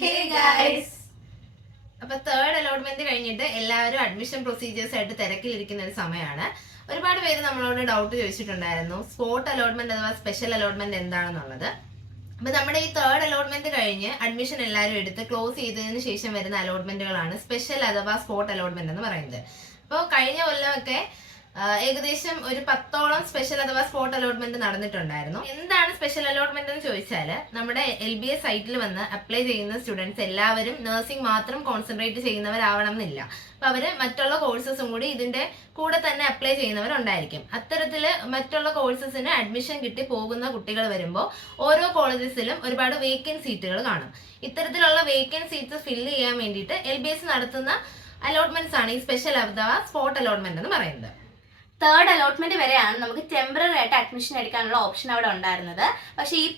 Hey guys. അപ്പൊ third allotment കഴിഞ്ഞിട്ട് എല്ലാവരും അഡ്മിഷൻ പ്രൊസീജിയേഴ്സ് ആയിട്ട് തിരക്കിലിരിക്കുന്ന ഒരു സമയമാണ്. ഒരുപാട് പേര് നമ്മളോട് ഡൗട്ട് ചോദിച്ചിട്ടുണ്ടായിരുന്നു, സ്പോട്ട് അലോട്ട്മെന്റ് അഥവാ സ്പെഷ്യൽ അലോട്ട്മെന്റ് എന്താണെന്നുള്ളത്. അപ്പൊ നമ്മുടെ ഈ തേർഡ് അലോട്ട്മെന്റ് കഴിഞ്ഞ് അഡ്മിഷൻ എല്ലാവരും എടുത്ത് ക്ലോസ് ചെയ്തതിന് ശേഷം വരുന്ന അലോട്ട്മെന്റുകളാണ് സ്പെഷ്യൽ അഥവാ സ്പോട്ട് അലോട്ട്മെന്റ് എന്ന് പറയുന്നത്. അപ്പോൾ കഴിഞ്ഞ കൊല്ലമൊക്കെ ഏകദേശം ഒരു 10ഓളം സ്പെഷ്യൽ അഥവാ സ്പോട്ട് അലോട്ട്മെന്റ് നടന്നിട്ടുണ്ടായിരുന്നു. എന്താണ് സ്പെഷ്യൽ അലോട്ട്മെന്റ് എന്ന് ചോദിച്ചാൽ, നമ്മുടെ LBS സൈറ്റിൽ വന്ന് അപ്ലൈ ചെയ്യുന്ന സ്റ്റുഡൻസ് എല്ലാവരും നഴ്സിംഗ് മാത്രം കോൺസെൻട്രേറ്റ് ചെയ്യുന്നവരാവണം എന്നില്ല. അപ്പൊ അവര് മറ്റുള്ള കോഴ്സസും കൂടി ഇതിന്റെ കൂടെ തന്നെ അപ്ലൈ ചെയ്യുന്നവരുണ്ടായിരിക്കും. അത്തരത്തില് മറ്റുള്ള കോഴ്സസിന് അഡ്മിഷൻ കിട്ടി പോകുന്ന കുട്ടികൾ വരുമ്പോൾ ഓരോ കോളേജസിലും ഒരുപാട് വേക്കൻറ്റ് സീറ്റുകൾ കാണും. ഇത്തരത്തിലുള്ള വേക്കൻറ്റ് സീറ്റ്സ് ഫില്ല് ചെയ്യാൻ വേണ്ടിയിട്ട് LBS നടത്തുന്ന അലോട്ട്മെന്റ്സ് ആണ് ഈ സ്പെഷ്യൽ അഥവാ സ്പോട്ട് അലോട്ട്മെന്റ് എന്ന് പറയുന്നത്. തേർഡ് അലോട്ട്മെന്റ് വരെയാണ് നമുക്ക് ടെമ്പററി ആയിട്ട് അഡ്മിഷൻ എടുക്കാനുള്ള ഓപ്ഷൻ അവിടെ ഉണ്ടായിരുന്നത്. പക്ഷേ ഈ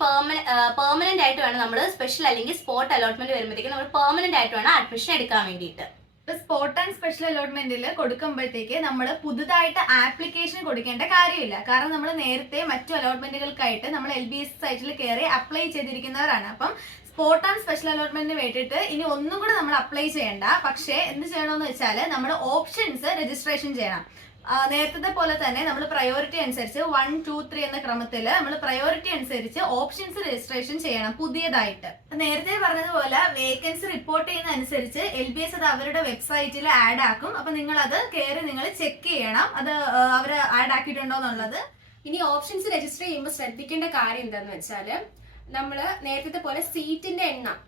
പെർമനന്റ് ആയിട്ട് വേണം നമ്മൾ സ്പെഷ്യൽ അല്ലെങ്കിൽ സ്പോട്ട് അലോട്ട്മെന്റ് വരുമ്പോഴത്തേക്ക് നമ്മൾ പെർമനന്റ് ആയിട്ട് വേണം അഡ്മിഷൻ എടുക്കാൻ വേണ്ടിയിട്ട്. ഇപ്പൊ സ്പോട്ട് ആൻഡ് സ്പെഷ്യൽ അലോട്ട്മെന്റിൽ കൊടുക്കുമ്പോഴത്തേക്ക് നമ്മൾ പുതുതായിട്ട് ആപ്ലിക്കേഷൻ കൊടുക്കേണ്ട കാര്യമില്ല. കാരണം നമ്മൾ നേരത്തെ മറ്റു അലോട്ട്മെന്റുകൾക്കായിട്ട് നമ്മൾ LBS സൈറ്റിൽ കയറി അപ്ലൈ ചെയ്തിരിക്കുന്നവരാണ്. അപ്പം സ്പോട്ട് ആൻഡ് സ്പെഷ്യൽ അലോട്ട്മെന്റിന് വേണ്ടിയിട്ട് ഇനി ഒന്നും കൂടെ നമ്മൾ അപ്ലൈ ചെയ്യേണ്ട. പക്ഷേ എന്ത് ചെയ്യണമെന്ന് വെച്ചാൽ നമ്മൾ ഓപ്ഷൻസ് രജിസ്ട്രേഷൻ ചെയ്യണം. നേരത്തെ പോലെ തന്നെ നമ്മൾ പ്രയോറിറ്റി അനുസരിച്ച് 1, 2, 3 എന്ന ക്രമത്തിൽ നമ്മൾ പ്രയോറിറ്റി അനുസരിച്ച് ഓപ്ഷൻസ് രജിസ്ട്രേഷൻ ചെയ്യണം പുതിയതായിട്ട്. നേരത്തെ പറഞ്ഞതുപോലെ വേക്കൻസി റിപ്പോർട്ട് ചെയ്യുന്ന അനുസരിച്ച് LBS അത് അവരുടെ വെബ്സൈറ്റിൽ ആഡ് ആക്കും. അപ്പൊ നിങ്ങൾ അത് കയറി നിങ്ങൾ ചെക്ക് ചെയ്യണം അത് അവർ ആഡ് ആക്കിയിട്ടുണ്ടോ എന്നുള്ളത്. ഇനി ഓപ്ഷൻസ് രജിസ്റ്റർ ചെയ്യുമ്പോൾ ശ്രദ്ധിക്കേണ്ട കാര്യം എന്താണെന്ന് വെച്ചാൽ, നമ്മൾ നേരത്തെ പോലെ സീറ്റിന്റെ എണ്ണം,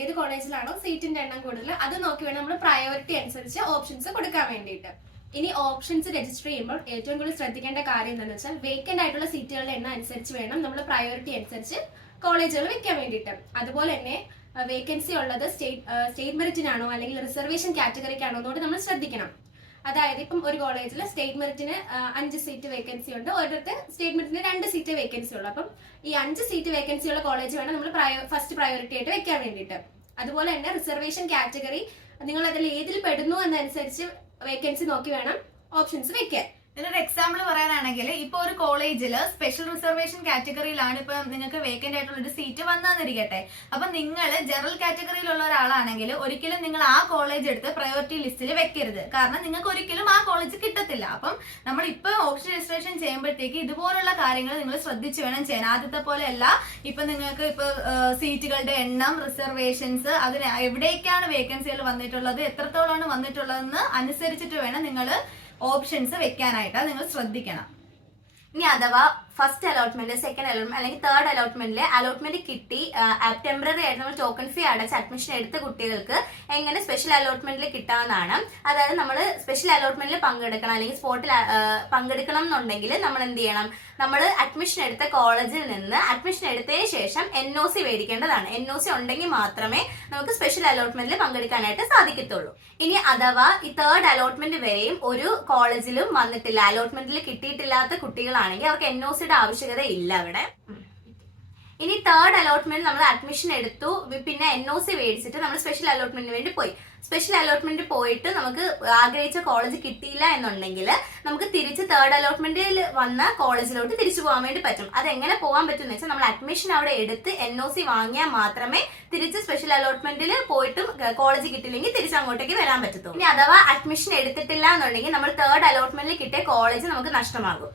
ഏത് കോളേജിലാണോ സീറ്റിന്റെ എണ്ണം കൂടുതൽ അത് നോക്കി വേണം നമ്മൾ പ്രയോറിറ്റി അനുസരിച്ച് ഓപ്ഷൻസ് കൊടുക്കാൻ വേണ്ടിയിട്ട്. ഇനി ഓപ്ഷൻസ് രജിസ്റ്റർ ചെയ്യുമ്പോൾ ഏറ്റവും കൂടുതൽ ശ്രദ്ധിക്കേണ്ട കാര്യം എന്താണെന്ന് വെച്ചാൽ, വേക്കന്റ് ആയിട്ടുള്ള സീറ്റുകളുടെ എണ്ണം അനുസരിച്ച് വേണം നമ്മൾ പ്രയോറിറ്റി അനുസരിച്ച് കോളേജുകൾ വെക്കാൻ വേണ്ടിയിട്ട്. അതുപോലെ തന്നെ വേക്കൻസി ഉള്ളത് സ്റ്റേറ്റ് മെറിറ്റിനാണോ അല്ലെങ്കിൽ റിസർവേഷൻ കാറ്റഗറിക്കാണോ എന്നോട് നമ്മൾ ശ്രദ്ധിക്കണം. അതായത് ഇപ്പം ഒരു കോളേജിൽ സ്റ്റേറ്റ് മെറിറ്റിന് 5 സീറ്റ് വേക്കൻസി ഉണ്ട്, ഒരിടത്ത് സ്റ്റേറ്റ് മെറിറ്റിന് 2 സീറ്റ് വേക്കൻസി ഉള്ളു. അപ്പം ഈ 5 സീറ്റ് വേക്കൻസി ഉള്ള കോളേജ് വേണം നമ്മൾ ഫസ്റ്റ് പ്രയോറിറ്റി ആയിട്ട് വെക്കാൻ വേണ്ടിയിട്ട്. അതുപോലെ തന്നെ റിസർവേഷൻ കാറ്റഗറി നിങ്ങൾ അതിൽ ഏതിൽ പെടുന്നു എന്നനുസരിച്ച് വേക്കൻസി നോക്കി വേണം ഓപ്ഷൻസ് വെക്കാൻ. ഇതിനൊരു എക്സാമ്പിൾ പറയാനാണെങ്കിൽ, ഇപ്പൊ ഒരു കോളേജിൽ സ്പെഷ്യൽ റിസർവേഷൻ കാറ്റഗറിയിലാണ് ഇപ്പൊ നിങ്ങൾക്ക് വേക്കന്റ് ആയിട്ടുള്ള ഒരു സീറ്റ് വന്നാന്നിരിക്കട്ടെ. അപ്പൊ നിങ്ങൾ ജനറൽ കാറ്റഗറിയിലുള്ള ഒരാളാണെങ്കിൽ ഒരിക്കലും നിങ്ങൾ ആ കോളേജ് എടുത്ത് പ്രയോറിറ്റി ലിസ്റ്റിൽ വെക്കരുത്. കാരണം നിങ്ങൾക്ക് ഒരിക്കലും ആ കോളേജ് കിട്ടത്തില്ല. അപ്പം നമ്മൾ ഇപ്പൊ ഓപ്ഷൻ രജിസ്ട്രേഷൻ ചെയ്യുമ്പോഴത്തേക്ക് ഇതുപോലുള്ള കാര്യങ്ങൾ നിങ്ങൾ ശ്രദ്ധിച്ചു വേണം ചെയ്യാൻ. ആദ്യത്തെ പോലെയല്ല, ഇപ്പൊ നിങ്ങൾക്ക് ഇപ്പൊ സീറ്റുകളുടെ എണ്ണം, റിസർവേഷൻസ്, അതിന് എവിടേക്കാണ് വേക്കൻസികൾ വന്നിട്ടുള്ളത്, എത്രത്തോളമാണ് വന്നിട്ടുള്ളതെന്ന് അനുസരിച്ചിട്ട് വേണം നിങ്ങൾ ഓപ്ഷൻസ് വെക്കാനായിട്ട്. അത് നിങ്ങൾ ശ്രദ്ധിക്കണം. ഇനി അഥവാ ഫസ്റ്റ് അലോട്ട്മെന്റ്, സെക്കൻഡ് അലോട്ട്മെന്റ് അല്ലെങ്കിൽ തേർഡ് അലോട്ട്മെന്റിലെ അലോട്ട്മെന്റ് കിട്ടി ടെമ്പററി ആയിട്ട് നമ്മൾ ടോക്കൺ ഫീ അടച്ച് അഡ്മിഷൻ എടുത്ത കുട്ടികൾക്ക് എങ്ങനെ സ്പെഷ്യൽ അലോട്ട്മെന്റിൽ കിട്ടാവുന്നതാണ്. അതായത് നമ്മൾ സ്പെഷ്യൽ അലോട്ട്മെന്റിൽ പങ്കെടുക്കണം അല്ലെങ്കിൽ സ്പോട്ടിൽ പങ്കെടുക്കണം എന്നുണ്ടെങ്കിൽ നമ്മൾ എന്ത് ചെയ്യണം, നമ്മൾ അഡ്മിഷൻ എടുത്ത കോളേജിൽ നിന്ന് അഡ്മിഷൻ എടുത്തതിന് ശേഷം NOC മേടിക്കേണ്ടതാണ്. NOC ഉണ്ടെങ്കിൽ മാത്രമേ നമുക്ക് സ്പെഷ്യൽ അലോട്ട്മെന്റിൽ പങ്കെടുക്കാനായിട്ട് സാധിക്കത്തുള്ളൂ. ഇനി അഥവാ ഈ തേർഡ് അലോട്ട്മെന്റ് വരെയും ഒരു കോളേജിലും വന്നിട്ടില്ല, അലോട്ട്മെന്റിൽ കിട്ടിയിട്ടില്ലാത്ത കുട്ടികളാണെങ്കിൽ അവർക്ക് NOCയുടെ ആവശ്യകത ഇല്ല അവിടെ. ഇനി തേർഡ് അലോട്ട്മെന്റ് നമ്മൾ അഡ്മിഷൻ എടുത്തു, പിന്നെ NOC മേടിച്ചിട്ട് നമ്മൾ സ്പെഷ്യൽ അലോട്ട്മെന്റിന് വേണ്ടി പോയി. സ്പെഷ്യൽ അലോട്ട്മെന്റ് പോയിട്ട് നമുക്ക് ആഗ്രഹിച്ച കോളേജ് കിട്ടിയില്ല എന്നുണ്ടെങ്കിൽ നമുക്ക് തിരിച്ച് തേർഡ് അലോട്ട്മെന്റിൽ വന്ന കോളേജിലോട്ട് തിരിച്ചു പോകാൻ വേണ്ടി പറ്റും. അത് എങ്ങനെ പോകാൻ പറ്റും എന്ന് വെച്ചാൽ, നമ്മൾ അഡ്മിഷൻ അവിടെ എടുത്ത് NOC വാങ്ങിയാൽ മാത്രമേ തിരിച്ച് സ്പെഷ്യൽ അലോട്ട്മെന്റിൽ പോയിട്ടും കോളേജ് കിട്ടില്ലെങ്കിൽ തിരിച്ച് അങ്ങോട്ടേക്ക് വരാൻ പറ്റത്തുള്ളൂ. ഇനി അഥവാ അഡ്മിഷൻ എടുത്തിട്ടില്ല എന്നുണ്ടെങ്കിൽ നമ്മൾ തേർഡ് അലോട്ട്മെന്റിൽ കിട്ടിയ കോളേജ് നമുക്ക് നഷ്ടമാകും.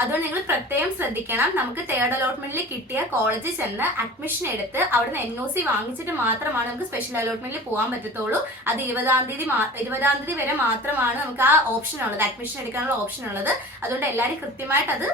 അതുകൊണ്ട് നിങ്ങൾ പ്രത്യേകം ശ്രദ്ധിക്കണം. നമുക്ക് തേർഡ് അലോട്ട്മെന്റിൽ കിട്ടിയ കോളേജിൽ ചെന്ന് അഡ്മിഷൻ എടുത്ത് അവിടുന്ന് NOC വാങ്ങിച്ചിട്ട് മാത്രമാണ് നമുക്ക് സ്പെഷ്യൽ അലോട്ട്മെന്റിൽ പോകാൻ പറ്റത്തുള്ളൂ. അത് 20-ാം തീയതി വരെ മാത്രമാണ് നമുക്ക് ആ ഓപ്ഷൻ ഉള്ളത്, അഡ്മിഷൻ എടുക്കാനുള്ള ഓപ്ഷൻ ഉള്ളത്. അതുകൊണ്ട് എല്ലാവരും കൃത്യമായിട്ട് അത്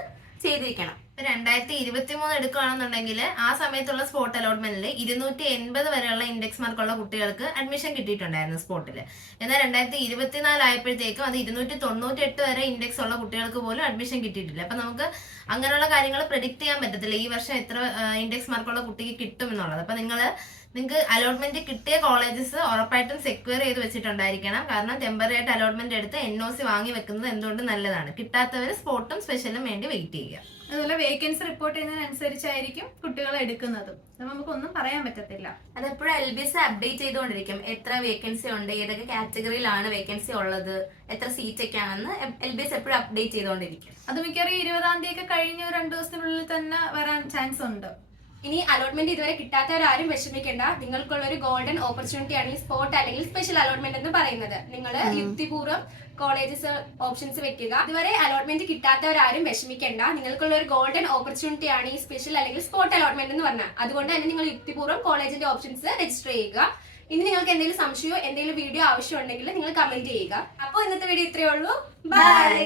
ചെയ്തിരിക്കണം. 2023 എടുക്കുകയാണെന്നുണ്ടെങ്കിൽ ആ സമയത്തുള്ള സ്പോട്ട് അലോട്ട്മെന്റിൽ 280 വരെയുള്ള ഇൻഡെക്സ് മാർക്കുള്ള കുട്ടികൾക്ക് അഡ്മിഷൻ കിട്ടിയിട്ടുണ്ടായിരുന്നു സ്പോട്ടിൽ. എന്നാൽ 2024 ആയപ്പോഴത്തേക്കും അത് 298 വരെ ഇൻഡെക്സ് ഉള്ള കുട്ടികൾക്ക് പോലും അഡ്മിഷൻ കിട്ടിയിട്ടില്ല. അപ്പൊ നമുക്ക് അങ്ങനെയുള്ള കാര്യങ്ങൾ പ്രെഡിക്ട് ചെയ്യാൻ പറ്റത്തില്ല ഈ വർഷം എത്ര ഇൻഡെക്സ് മാർക്കുള്ള കുട്ടിക്ക് കിട്ടും എന്നുള്ളത്. അപ്പൊ നിങ്ങൾക്ക് അലോട്ട്മെന്റ് കിട്ടിയ കോളേജസ് ഉറപ്പായിട്ടും സെക്യൂർ ചെയ്ത് വെച്ചിട്ടുണ്ടായിരിക്കണം. കാരണം ടെമ്പററി ആയിട്ട് അലോട്ട്മെന്റ് എടുത്ത് NOC വാങ്ങി വെക്കുന്നത് എന്തുകൊണ്ട് നല്ലതാണ്. കിട്ടാത്തവർ സ്പോട്ടും സ്പെഷ്യലും വേണ്ടി വെയിറ്റ് ചെയ്യുക. അതുപോലെ വേക്കൻസി റിപ്പോർട്ട് ചെയ്യുന്നതിനനുസരിച്ചായിരിക്കും കുട്ടികളെ എടുക്കുന്നതും. നമുക്കൊന്നും പറയാൻ പറ്റത്തില്ല. അതെപ്പോഴും LBS അപ്ഡേറ്റ് ചെയ്തുകൊണ്ടിരിക്കും. എത്ര വേക്കൻസി ഉണ്ട്, ഏതൊക്കെ കാറ്റഗറിയിലാണ് വേക്കൻസി ഉള്ളത്, എത്ര സീറ്റ് ഒക്കെ ആണെന്ന് LBS എപ്പോഴും അപ്ഡേറ്റ് ചെയ്തുകൊണ്ടിരിക്കും. അത് മിക്കവാറും 20-ാം തീയതി ഒക്കെ കഴിഞ്ഞ 2 ദിവസത്തിനുള്ളിൽ തന്നെ വരാൻ ചാൻസ് ഉണ്ട്. ഇനി അലോട്ട്മെന്റ് ഇതുവരെ കിട്ടാത്തവരാരും വിഷമിക്കേണ്ട. നിങ്ങൾക്കുള്ള ഒരു ഗോൾഡൻ ഓപ്പർച്യൂണിറ്റി ആണ് ഈ സ്പോട്ട് അല്ലെങ്കിൽ സ്പെഷ്യൽ അലോട്ട്മെന്റ് എന്ന് പറയുന്നത്. നിങ്ങൾ യുക്തിപൂർവ്വം കോളേജസ് ഓപ്ഷൻസ് വെക്കുക. ഇതുവരെ അലോട്ട്മെന്റ് കിട്ടാത്തവരാരും വിഷമിക്കേണ്ട. നിങ്ങൾക്കുള്ള ഒരു ഗോൾഡൻ ഓപ്പർച്യൂണിറ്റി ആണ് ഈ സ്പെഷ്യൽ അല്ലെങ്കിൽ സ്പോട്ട് അലോട്ട്മെന്റ് എന്ന് പറഞ്ഞാൽ. അതുകൊണ്ട് തന്നെ നിങ്ങൾ യുക്തിപൂർവ്വം കോളേജിന്റെ ഓപ്ഷൻസ് രജിസ്റ്റർ ചെയ്യുക. ഇനി നിങ്ങൾക്ക് എന്തെങ്കിലും സംശയമോ എന്തെങ്കിലും വീഡിയോ ആവശ്യമുണ്ടെങ്കിൽ നിങ്ങൾ കമന്റ് ചെയ്യുക. അപ്പോൾ ഇന്നത്തെ വീഡിയോ ഇത്രയേ ഉള്ളൂ. ബൈ.